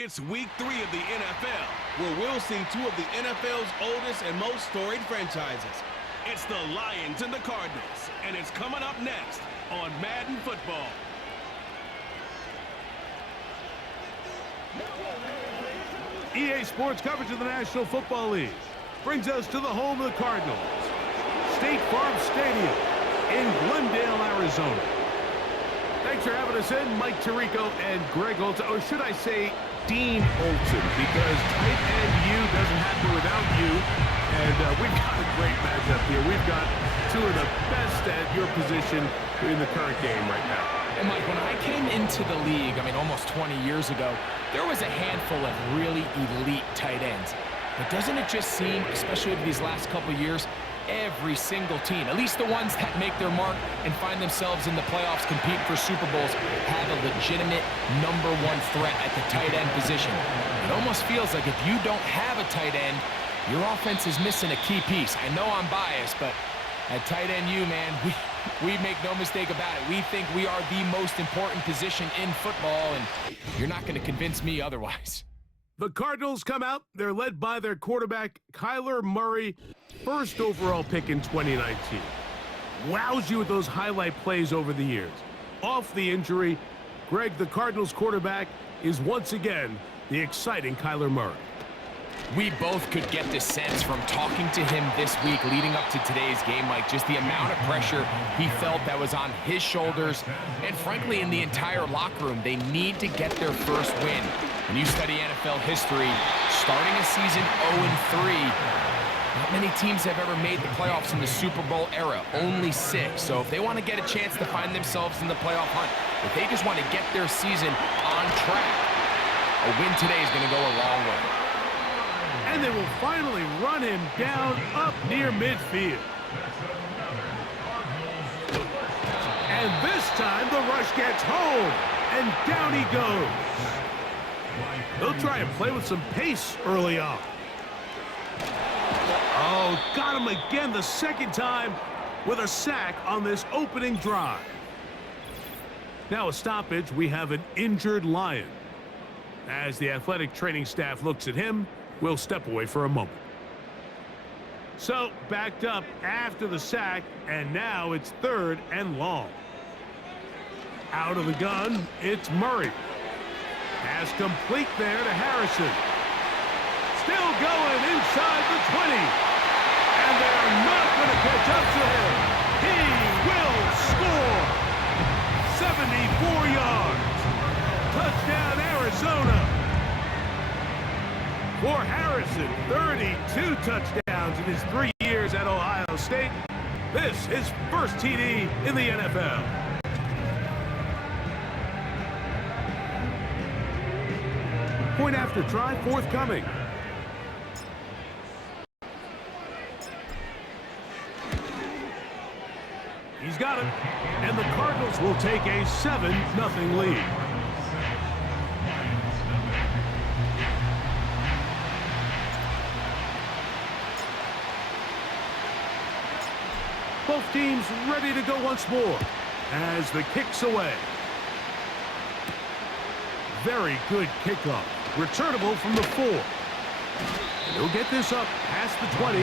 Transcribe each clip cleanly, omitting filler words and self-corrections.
It's week 3 of the NFL, where we'll see two of the NFL's oldest and most storied franchises. It's the Lions and the Cardinals, and it's coming up next on Madden Football. EA Sports coverage of the National Football League brings us to the home of the Cardinals, State Farm Stadium in Glendale, Arizona. Thanks for having us in, Mike Tirico and Greg Olson, or should I say Dean Olson, because tight end you doesn't happen without you, and we've got a great matchup here. We've got two of the best at your position in the current game right now. And Mike, when I came into the league, almost 20 years ago, there was a handful of really elite tight ends. But doesn't it just seem, especially over these last couple of years, every single team, at least the ones that make their mark and find themselves in the playoffs competing for Super Bowls, have a legitimate #1 threat at the tight end position. It almost feels like if you don't have a tight end, your offense is missing a key piece. I know I'm biased, but at tight end man, we make no mistake about it. We think we are the most important position in football, and you're not going to convince me otherwise. The Cardinals come out. They're led by their quarterback, Kyler Murray, first overall pick in 2019. Wows you with those highlight plays over the years. Off the injury, Greg, the Cardinals quarterback, is once again the exciting Kyler Murray. We both could get the sense from talking to him this week leading up to today's game, Mike, just the amount of pressure he felt that was on his shoulders, and frankly, in the entire locker room. They need to get their first win. When you study NFL history, starting a season 0-3, not many teams have ever made the playoffs in the Super Bowl era, only 6. So if they want to get a chance to find themselves in the playoff hunt, if they just want to get their season on track, a win today is going to go a long way. And they will finally run him down up near midfield. And this time the rush gets home, and down he goes. They'll try and play with some pace early on. Oh, got him again the second time with a sack on this opening drive. Now a stoppage, we have an injured Lion. As the athletic training staff looks at him, we'll step away for a moment. So, backed up after the sack, and now it's 3rd and long. Out of the gun, it's Murray. Pass complete there to Harrison. Still going inside the 20. And they're not going to catch up to him. He will score. 74 yards. Touchdown, Arizona. For Harrison, 32 touchdowns in his 3 years at Ohio State. This is his first TD in the NFL. Point after try forthcoming. He's got it. And the Cardinals will take a 7-0 lead. Both teams ready to go once more as the kick's away. Very good kickoff. Returnable from the 4. And he'll get this up past the 20.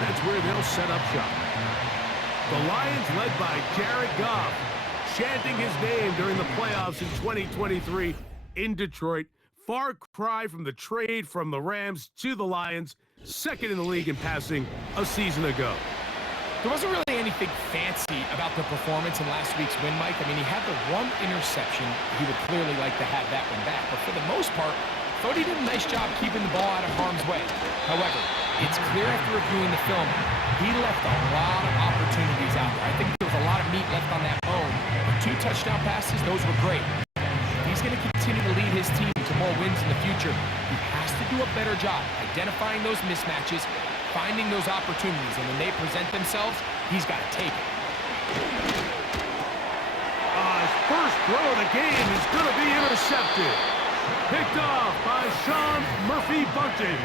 That's where they'll set up shop. The Lions led by Jared Goff, chanting his name during the playoffs in 2023 in Detroit. Far cry from the trade from the Rams to the Lions, second in the league in passing a season ago. There wasn't really anything fancy about the performance in last week's win, Mike. He had the 1 interception. He would clearly like to have that one back. But for the most part, I thought he did a nice job keeping the ball out of harm's way. However, it's clear after reviewing the film, he left a lot of opportunities out there. I think there was a lot of meat left on that bone. The 2 touchdown passes, those were great. If he's going to continue to lead his team to more wins in the future, he has to do a better job identifying those mismatches, finding those opportunities, and when they present themselves, he's got to take it. His first throw of the game is going to be intercepted. Picked off by Sean Murphy-Bunting.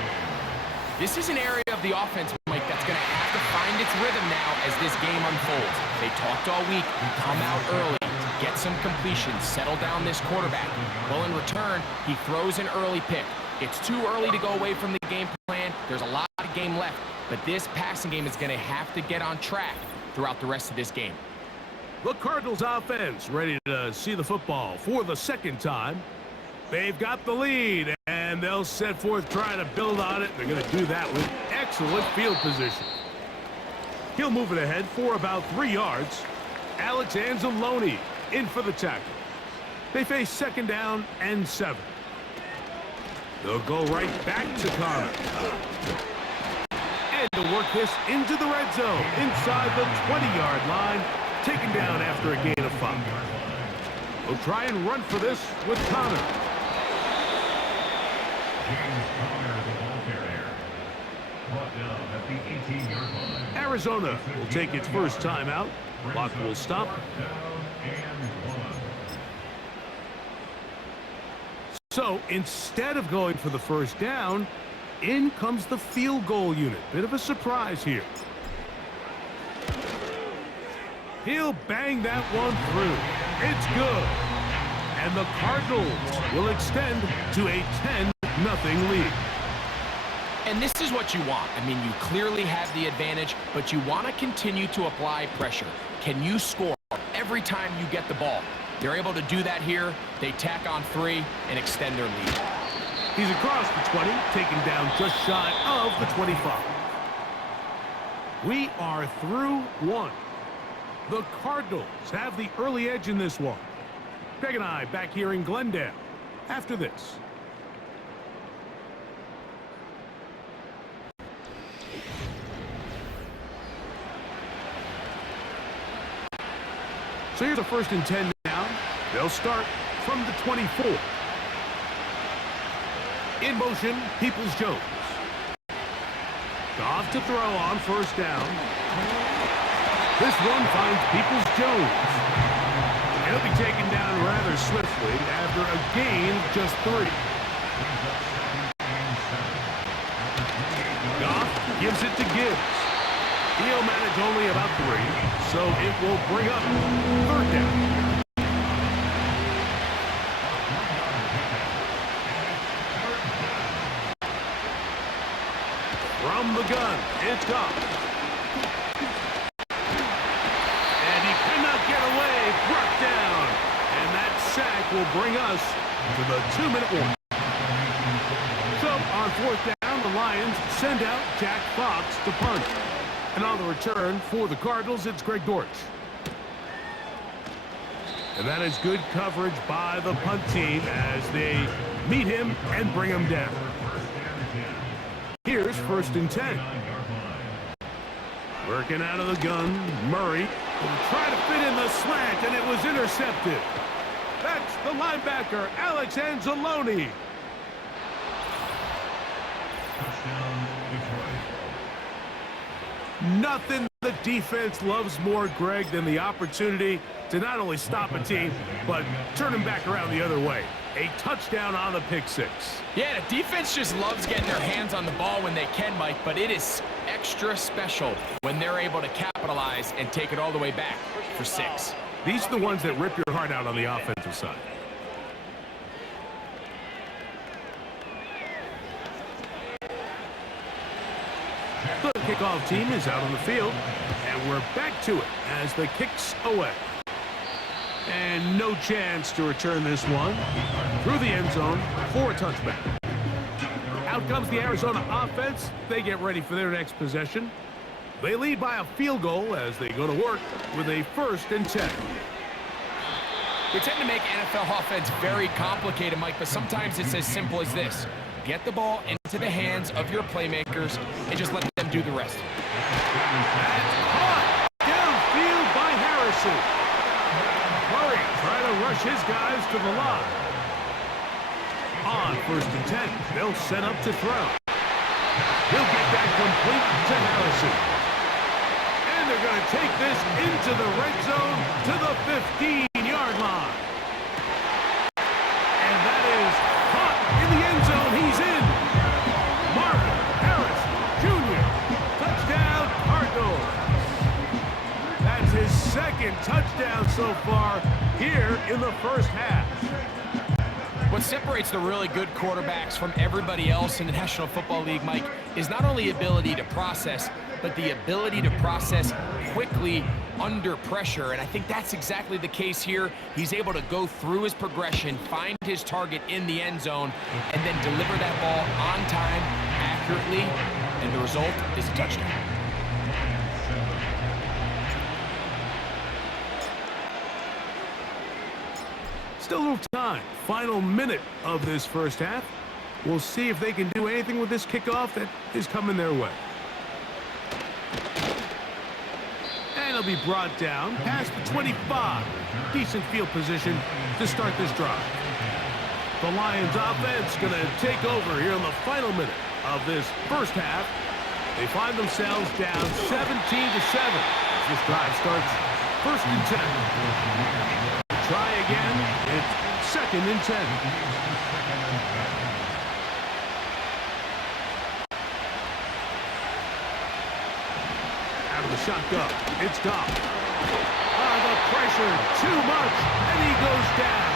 This is an area of the offense, Mike, that's going to have to find its rhythm now as this game unfolds. They talked all week, come out early, get some completions, settle down this quarterback. Well, in return, he throws an early pick. It's too early to go away from the game plan. There's a lot of game left, but this passing game is going to have to get on track throughout the rest of this game. The Cardinals offense ready to see the football for the second time. They've got the lead, and they'll set forth trying to build on it. They're going to do that with excellent field position. He'll move it ahead for about 3 yards. Alex Anzalone in for the tackle. They face 2nd down and 7. They'll go right back to Connor. And to work this into the red zone inside the 20-yard line, taken down after a gain of 5. We'll try and run for this with Connor. James Conner, the ball carrier. Brought down at the 18-yard line. Arizona will take its first timeout. Clock will stop. So instead of going for the first down, in comes the field goal unit. Bit of a surprise here. He'll bang that one through. It's good. And the Cardinals will extend to a 10-0 lead. And this is what you want. I mean, you clearly have the advantage, but you want to continue to apply pressure. Can you score every time you get the ball? They're able to do that here. They tack on 3 and extend their lead. He's across the 20, taken down just shy of the 25. We are through 1. The Cardinals have the early edge in this one. Greg and I back here in Glendale after this. So here's a 1st and 10 now. They'll start from the 24. In motion, Peoples-Jones. Off to throw on 1st down. This one finds Peoples-Jones. He'll be taken down rather swiftly after a gain of just 3. Goff gives it to Gibbs. He'll manage only about 3, so it will bring up 3rd down. From the gun, it's Goff. And he cannot get away, brought down. And that sack will bring us to the 2-minute warning. So on 4th down, the Lions send out Jack Fox to punt. And on the return for the Cardinals, it's Greg Dortch. And that is good coverage by the punt team as they meet him and bring him down. Here's 1st and 10. Working out of the gun, Murray will try to fit in the slant, and it was intercepted. That's the linebacker, Alex Anzalone. Touchdown, Detroit. Nothing the defense loves more, Greg, than the opportunity to not only stop a team, but turn them back around the other way. A touchdown on the pick 6. Yeah, the defense just loves getting their hands on the ball when they can, Mike, but it is extra special when they're able to capitalize and take it all the way back for 6. These are the ones that rip your heart out on the offensive side. The kickoff team is out on the field, and we're back to it as the kick's away. And no chance to return this one through the end zone for a touchback. Out comes the Arizona offense. They get ready for their next possession. They lead by a field goal as they go to work with a 1st and 10. We tend to make NFL offense very complicated, Mike, but sometimes it's as simple as this. Get the ball into the hands of your playmakers and just let them do the rest. That's caught downfield by Harrison. Murray trying to rush his guys to the line. On 1st and 10, they'll set up to throw. He'll get that complete to Harrison. And they're going to take this into the red zone to the 15-yard line. And that is caught in the end zone. He's in. Marvin Harris Jr. Touchdown, Cardinals. That's his 2nd touchdown so far here first half. What separates the really good quarterbacks from everybody else in the National Football League, Mike, is not only ability to process, but the ability to process quickly under pressure. And I think that's exactly the case here. He's able to go through his progression, find his target in the end zone, and then deliver that ball on time, accurately, and the result is a touchdown. Still a little time. Final minute of this first half. We'll see if they can do anything with this kickoff that is coming their way. And it'll be brought down past the 25. Decent field position to start this drive. The Lions offense going to take over here in the final minute of this first half. They find themselves down 17-7 as this drive starts. First and 10. Try again. It's second and 10. Out of the shotgun. It's Dobb. The pressure. Too much. And he goes down.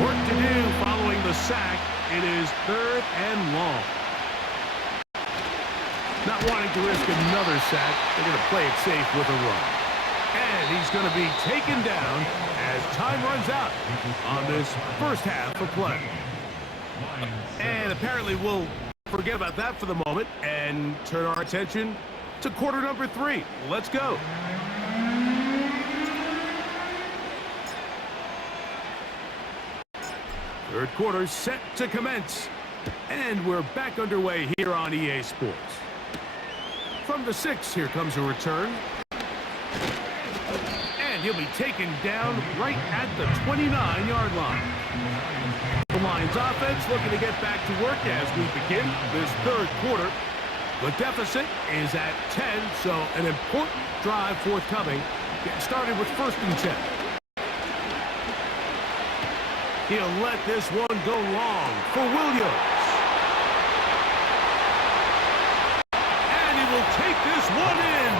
Work to do following the sack. It is third and long. Not wanting to risk another sack, they're going to play it safe with a run. And he's going to be taken down as time runs out on this first half of play. And apparently we'll forget about that for the moment and turn our attention to quarter number 3. Let's go. Third quarter set to commence. And we're back underway here on EA Sports. From the 6, here comes a return. And he'll be taken down right at the 29-yard line. The Lions offense looking to get back to work as we begin this third quarter. The deficit is at 10, so an important drive forthcoming. Getting started with first and 10. He'll let this one go long for Williams. Take this one in.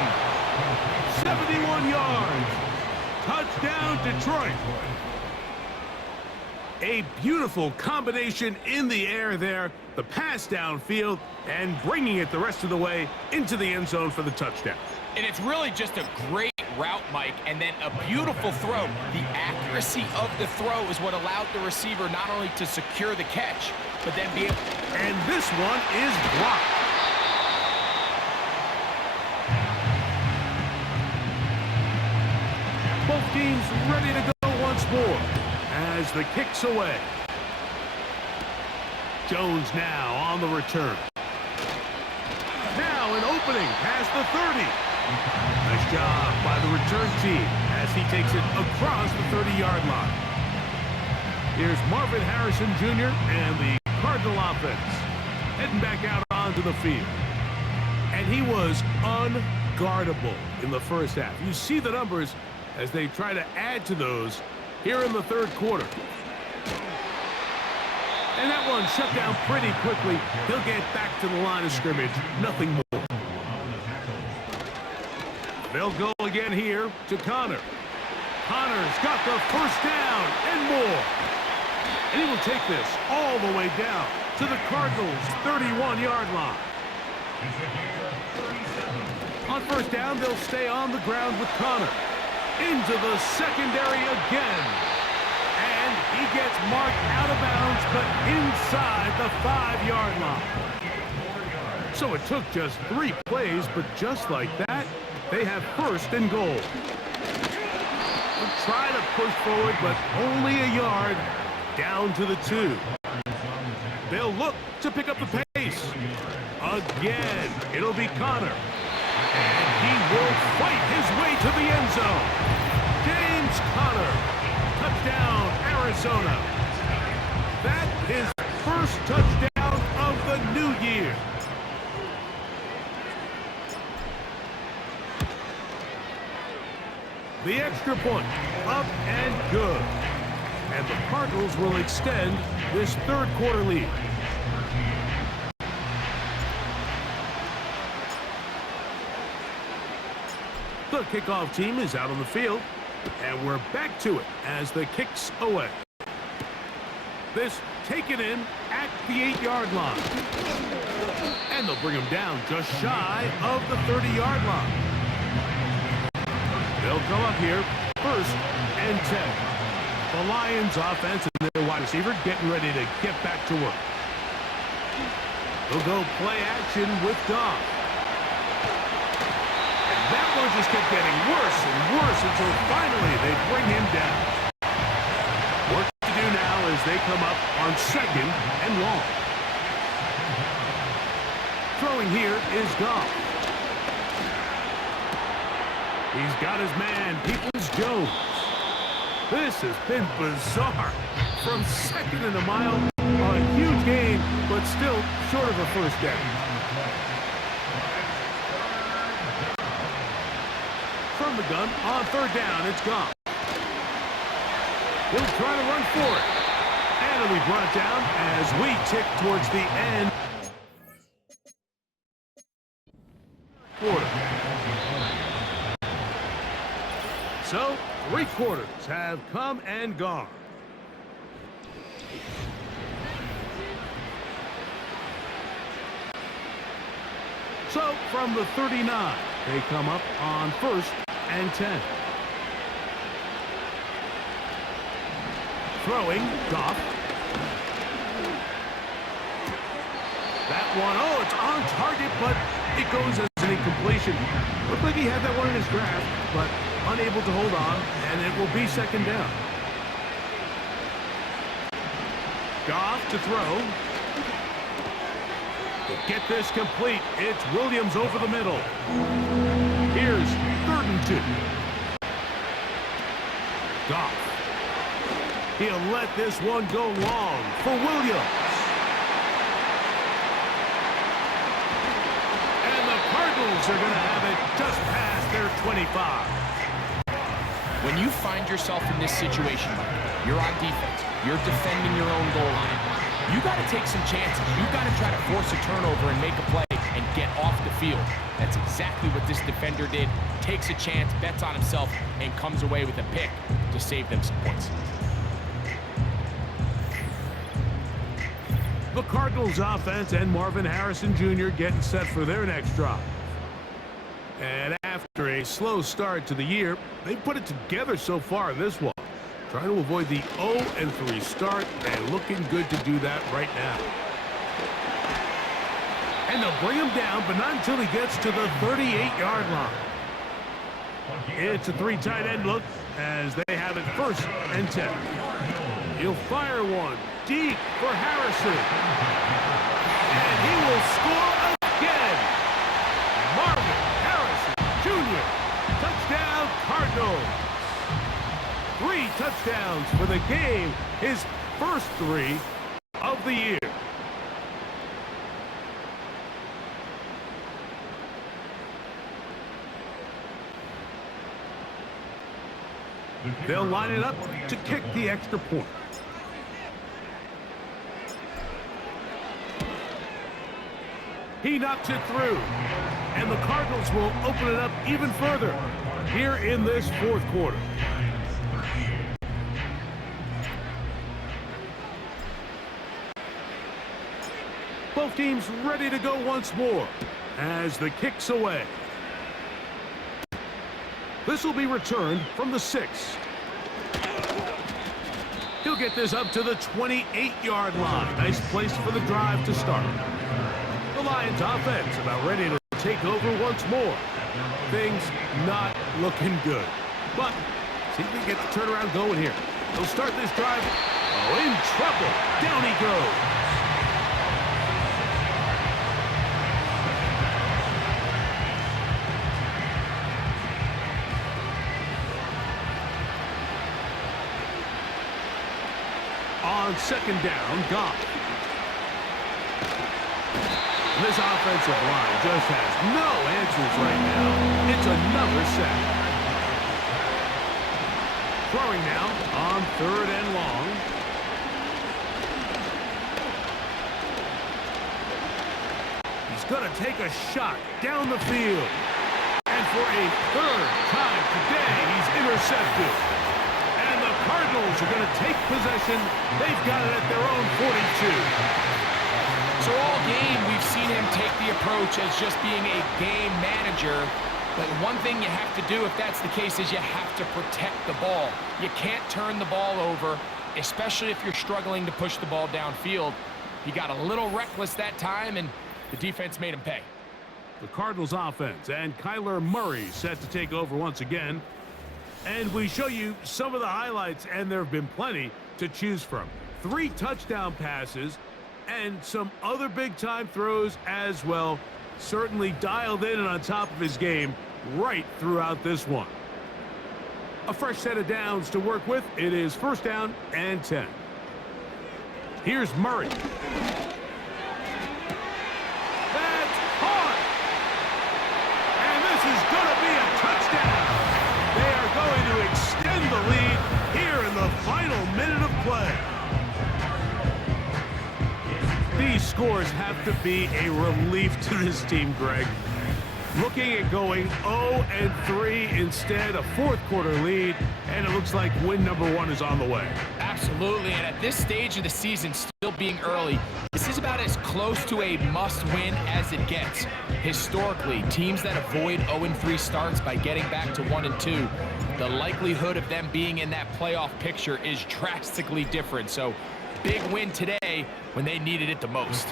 71 yards. Touchdown, Detroit. A beautiful combination in the air there. The pass downfield and bringing it the rest of the way into the end zone for the touchdown. And it's really just a great route, Mike, and then a beautiful throw. The accuracy of the throw is what allowed the receiver not only to secure the catch, but then be able... And this one is blocked. Both teams ready to go once more as the kick's away. Jones now on the return. Now an opening past the 30. Nice job by the return team as he takes it across the 30-yard line. Here's Marvin Harrison Jr. and the Cardinal offense heading back out onto the field. And he was unguardable in the first half. You see the numbers as they try to add to those here in the third quarter. And that one shut down pretty quickly. He'll get back to the line of scrimmage. Nothing more. They'll go again here to Connor. Connor's got the first down and more. And he will take this all the way down to the Cardinals' 31-yard line. On first down, they'll stay on the ground with Connor. Into the secondary again. And he gets marked out of bounds, but inside the 5-yard line. So it took just 3 plays, but just like that, they have first and goal. They'll try to push forward, but only a yard down to the 2. They'll look to pick up the pace. Again, it'll be Connor. And he will fight his way to the end zone. James Conner. Touchdown, Arizona. That is first touchdown of the new year. The extra point, up and good. And the Cardinals will extend this third quarter lead. The kickoff team is out on the field, and we're back to it as the kick's away. This taken in at the 8-yard line. And they'll bring him down just shy of the 30-yard line. They'll come up here, 1st and 10. The Lions offense and their wide receiver getting ready to get back to work. They'll go play action with Goff. And that one just kept getting worse and worse until finally they bring him down. Work to do now as they come up on 2nd and long. Throwing here is Goff. He's got his man, Peoples-Jones. This has been bizarre. From 2nd and a mile, a huge gain, but still short of a first down. From the gun, on 3rd down, it's Goff. He'll try to run for it. And it'll be brought down as we tick towards the end. Quarter. So, 3 quarters have come and gone. So, from the 39, they come up on 1st and 10. Throwing, Goff. That one, oh, it's on target, but it goes as an incompletion. Looked like he had that one in his grasp, but unable to hold on, and it will be 2nd down. Goff to throw. To get this complete, it's Williams over the middle. Here's 3rd and 2. Goff. He'll let this one go long for Williams. And the Cardinals are going to have it just past their 25. When you find yourself in this situation, you're on defense, you're defending your own goal line, you got to take some chances. You got to try to force a turnover and make a play and get off the field. That's exactly what this defender did. Takes a chance, bets on himself, and comes away with a pick to save them some points. The Cardinals offense and Marvin Harrison Jr. getting set for their next drive. And after a slow start to the year, they've put it together so far in this one. Trying to avoid the 0-3 start and looking good to do that right now. And they'll bring him down, but not until he gets to the 38-yard line. It's a 3 tight end look as they have it 1st and 10. He'll fire one deep for Harrison. And he will score again. Marvin Harrison Jr. Touchdown Cardinals. 3 touchdowns for the game. His first 3 of the year. They'll line it up to kick the extra point. He knocks it through. And the Cardinals will open it up even further here in this 4th quarter. Both teams ready to go once more as the kick's away. This will be returned from the 6. He'll get this up to the 28-yard line. Nice place for the drive to start. The Lions offense about ready to take over once more. Things not looking good. But see if we get the turnaround going here. They'll start this drive. Oh, in trouble. Down he goes. On 2nd down, Goff. This offensive line just has no answers right now. It's another sack. Throwing now on 3rd and long. He's going to take a shot down the field. And for a third time today, he's intercepted. And the Cardinals are going to take possession. They've got it at their own 42. So all game, we've seen him take the approach as just being a game manager. But one thing you have to do if that's the case is you have to protect the ball. You can't turn the ball over, especially if you're struggling to push the ball downfield. He got a little reckless that time, and the defense made him pay. The Cardinals offense and Kyler Murray set to take over once again. And we show you some of the highlights, and there have been plenty to choose from. 3 touchdown passes and some other big-time throws as well. Certainly dialed in and on top of his game right throughout this one. A fresh set of downs to work with. It is first down and 10. Here's Murray. That's caught. And this is going to be a touchdown. They are going to extend the lead here in the final minute of play. These scores have to be a relief to this team, Greg. Looking at going 0-3 instead, a fourth-quarter lead, and it looks like win number 1 is on the way. Absolutely, and at this stage of the season, still being early, this is about as close to a must-win as it gets. Historically, teams that avoid 0-3 starts by getting back to 1-2, the likelihood of them being in that playoff picture is drastically different. So, big win today when they needed it the most.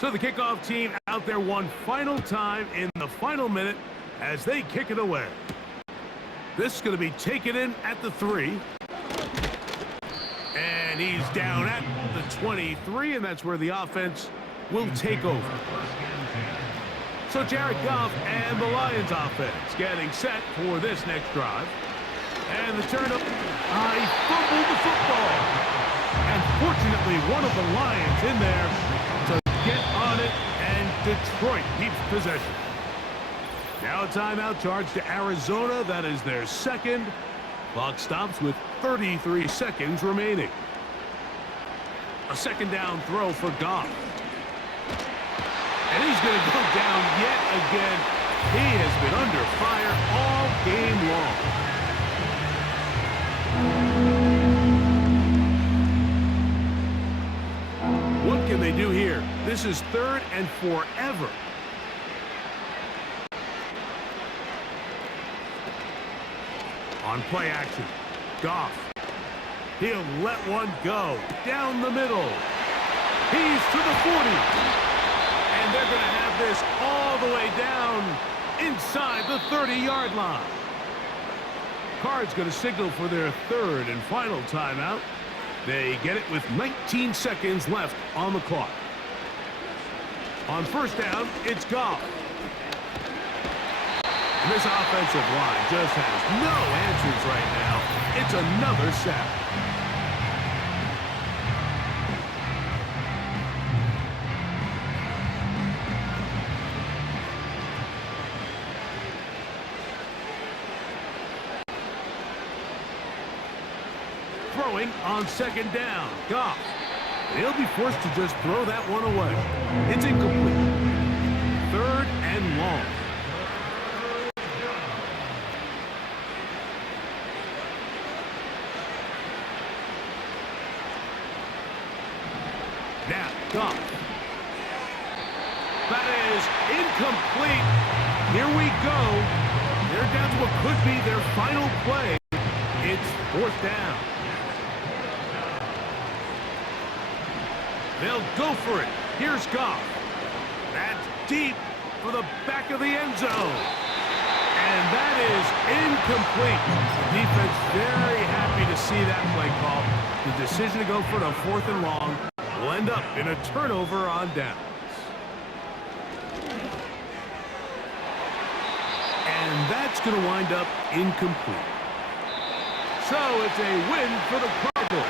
So the kickoff team out there one final time in the final minute as they kick it away. This is going to be taken in at the 3. And he's down at the 23, and that's where the offense will take over. So Jared Goff and the Lions offense getting set for this next drive. And the turn up, he fumbled the football. And fortunately, one of the Lions in there to get on it, and Detroit keeps possession. Now a timeout charge to Arizona. That is their second. Clock stops with 33 seconds remaining. A second down throw for Goff. And he's going to go down yet again. He has been under fire all game long. What can they do here? This is 3rd and forever. On play action, Goff. He'll let one go down the middle. He's to the 40. And they're going to have this all the way down inside the 30-yard line. Cards going to signal for their 3rd and final timeout. They get it with 19 seconds left on the clock. On first down, it's Goff. And this offensive line just has no answers right now. It's another sack. Throwing on second down, Goff. He'll be forced to just throw that one away. It's incomplete. 3rd and long. Now, Goff. That is incomplete. Here we go. They're down to what could be their final play. It's 4th down. They'll go for it. Here's Goff. That's deep for the back of the end zone. And that is incomplete. The defense very happy to see that play call. The decision to go for the 4th and long will end up in a turnover on downs. And that's going to wind up incomplete. So it's a win for the Cardinals.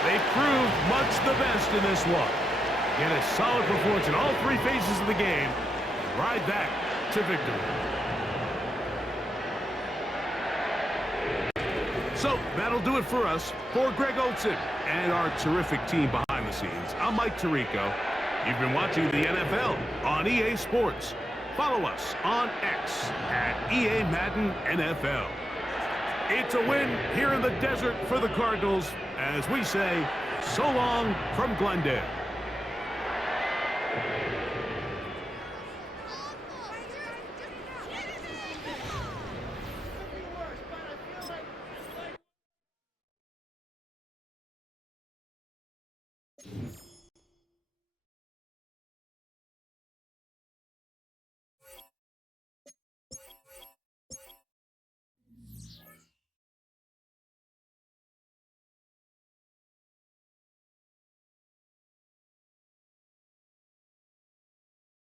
They proved much the best in this one. Get a solid performance in all 3 phases of the game. Ride that to victory. So that'll do it for us. For Greg Olson and our terrific team behind the scenes, I'm Mike Tirico. You've been watching the NFL on EA Sports. Follow us on X at EA Madden NFL. It's a win here in the desert for the Cardinals as we say, so long from Glendale.